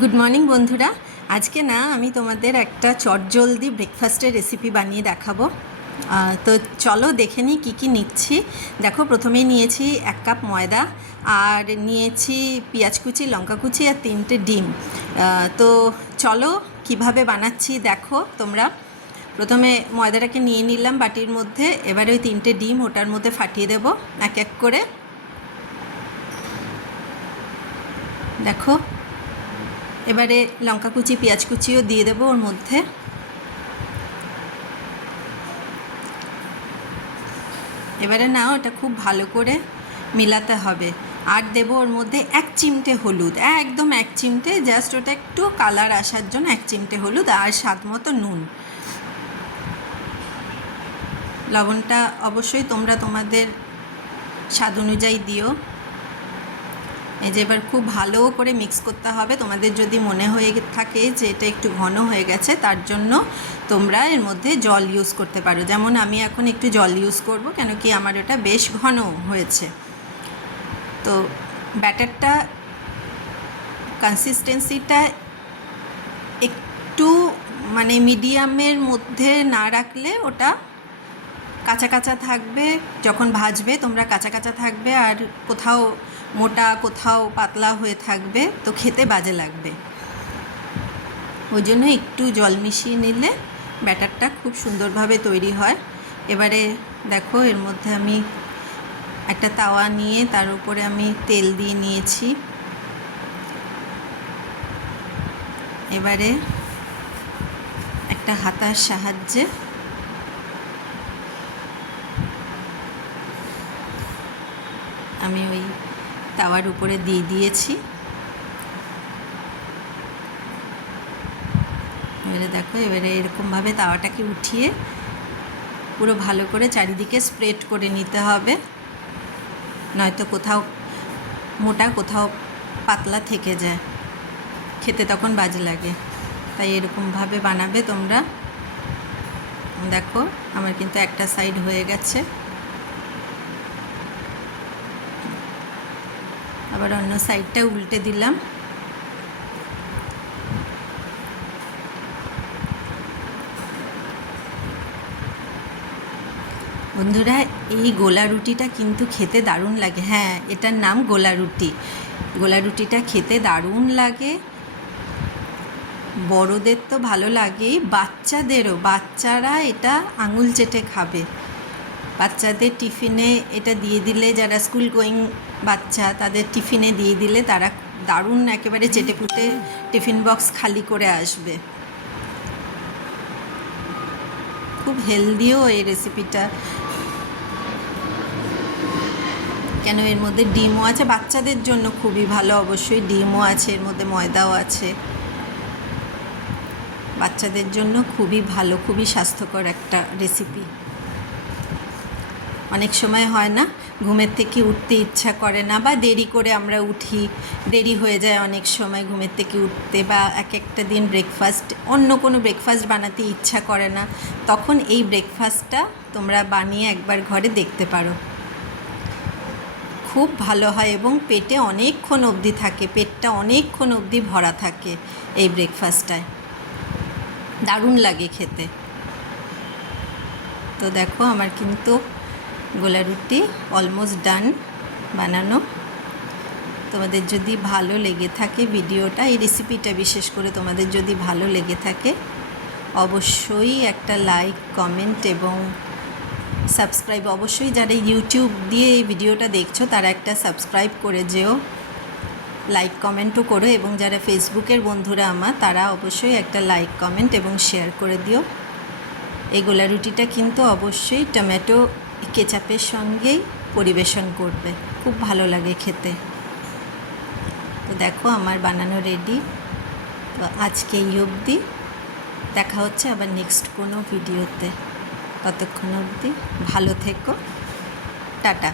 Good morning বন্ধুরা। আজকে না আমি তোমাদের একটা চটজলদি ব্রেকফাস্টের রেসিপি বানিয়ে দেখাবো। তো চলো দেখে নিই কী কী নিচ্ছি। দেখো, প্রথমেই নিয়েছি 1 কাপ ময়দা, আর নিয়েছি পেঁয়াজ কুচি, লঙ্কা কুচি আর 3টে ডিম। তো চলো কিভাবে বানাচ্ছি দেখো তোমরা। প্রথমে ময়দাটাকে নিয়ে নিলাম বাটির মধ্যে, এবারে ওই 3টে ডিম ওটার মধ্যে ফাটিয়ে দেবো এক এক করে। দেখো, এবারে লঙ্কা কুচি পেঁয়াজ কুচিও দিয়ে দেবো ওর মধ্যে। এবারে না ওটা খুব ভালো করে মিলাতে হবে। আর দেবো ওর মধ্যে 1 চিমটে হলুদ, একদম 1 চিমটে, জাস্ট ওটা একটু কালার আসার জন্য 1 চিমটে হলুদ, আর স্বাদ মতো নুন। লবণটা অবশ্যই তোমরা তোমাদের স্বাদ অনুযায়ী দিও। এই যে এবার খুব ভালো করে মিক্স করতে হবে। তোমাদের যদি মনে হয়ে থাকে যে এটা একটু ঘন হয়ে গেছে, তার জন্য তোমরা এর মধ্যে জল ইউজ করতে পারো। যেমন আমি এখন একটু জল ইউজ করব, কেন কি আমার এটা বেশ ঘন হয়েছে। তো ব্যাটারটা কনসিস্টেন্সিটা একটু মানে মিডিয়ামের মধ্যে না রাখলে ওটা কাঁচা কাঁচা থাকবে, যখন ভাজবে তোমরা কাঁচা কাঁচা থাকবে, আর কোথাও মোটা কোথাও পাতলা হয়ে থাকবে, তো খেতে বাজে লাগবে। ওই জন্য একটু জল মিশিয়ে নিলে ব্যাটারটা খুব সুন্দরভাবে তৈরি হয়। এবারে দেখো, এর মধ্যে আমি একটা তাওয়া নিয়ে তার উপরে আমি তেল দিয়ে নিয়েছি। এবারে একটা হাতার সাহায্যে আমি ওই তাওয়ার উপরে দিয়ে দিয়েছি। এবারে দেখো, এবারে এরকমভাবে তাওয়াটাকে উঠিয়ে পুরো ভালো করে চারিদিকে স্প্রেড করে নিতে হবে, নয়তো কোথাও মোটা কোথাও পাতলা থেকে যায়, খেতে তখন বাজে লাগে। তাই এরকমভাবে বানাবে তোমরা। দেখো, আমার কিন্তু একটা সাইড হয়ে গেছে, আবার অন্য সাইডটা উল্টে দিলাম। বন্ধুরা, এই গোলা রুটিটা কিন্তু খেতে দারুণ লাগে। হ্যাঁ, এটার নাম গোলা রুটি। গোলা রুটিটা খেতে দারুণ লাগে। বড়দের তো ভালো লাগেই, বাচ্চাদেরও। বাচ্চারা এটা আঙুল চেটে খাবে। বাচ্চাদের টিফিনে এটা দিয়ে দিলে, যারা স্কুল গোয়িং বাচ্চা তাদের টিফিনে দিয়ে দিলে তারা দারুণ একেবারে চেটেপুটে টিফিন বক্স খালি করে আসবে। খুব হেলদিও এই রেসিপিটা, কেন এর মধ্যে ডিমও আছে। বাচ্চাদের জন্য খুবই ভালো, অবশ্যই ডিমও আছে এর মধ্যে, ময়দাও আছে। বাচ্চাদের জন্য খুবই ভালো, খুবই স্বাস্থ্যকর একটা রেসিপি। অনেক সময় হয় না, ঘুমের থেকে উঠতে ইচ্ছা করে না, বা দেরি করে আমরা উঠি, দেরি হয়ে যায় অনেক সময় ঘুমের থেকে উঠতে, বা এক একটা দিন অন্য কোনো ব্রেকফাস্ট বানাতে ইচ্ছা করে না, তখন এই ব্রেকফাস্টটা তোমরা বানিয়ে একবার ঘরে দেখতে পারো। খুব ভালো হয় এবং পেটে অনেকক্ষণ অবধি থাকে, পেটটা অনেকক্ষণ অবধি ভরা থাকে এই ব্রেকফাস্টটায়। দারুণ লাগে খেতে। তো দেখো, আমার কিন্তু গোলা রুটি অলমোস্ট ডান বানানো। তোমাদের যদি ভালো লেগে থাকে ভিডিওটা, এই রেসিপিটা বিশেষ করে তোমাদের যদি ভালো লেগে থাকে, অবশ্যই একটা লাইক, কমেন্ট এবং সাবস্ক্রাইব। অবশ্যই যারা ইউটিউব দিয়ে এই ভিডিওটা দেখছো তারা একটা সাবস্ক্রাইব করে যেও, লাইক কমেন্টও করো, এবং যারা ফেসবুকের বন্ধুরা আমার, তারা অবশ্যই একটা লাইক, কমেন্ট এবং শেয়ার করে দিও। এই গোলা রুটিটা কিন্তু অবশ্যই টমেটো কেচাপের সঙ্গেই পরিবেশন করবে, খুব ভালো লাগে খেতে। তো দেখো, আমার বানানো রেডি। তো আজকে এই অবধি, দেখা হচ্ছে আবার নেক্সট কোনো ভিডিওতে। ততক্ষণ অবধি ভালো থেকো, টাটা।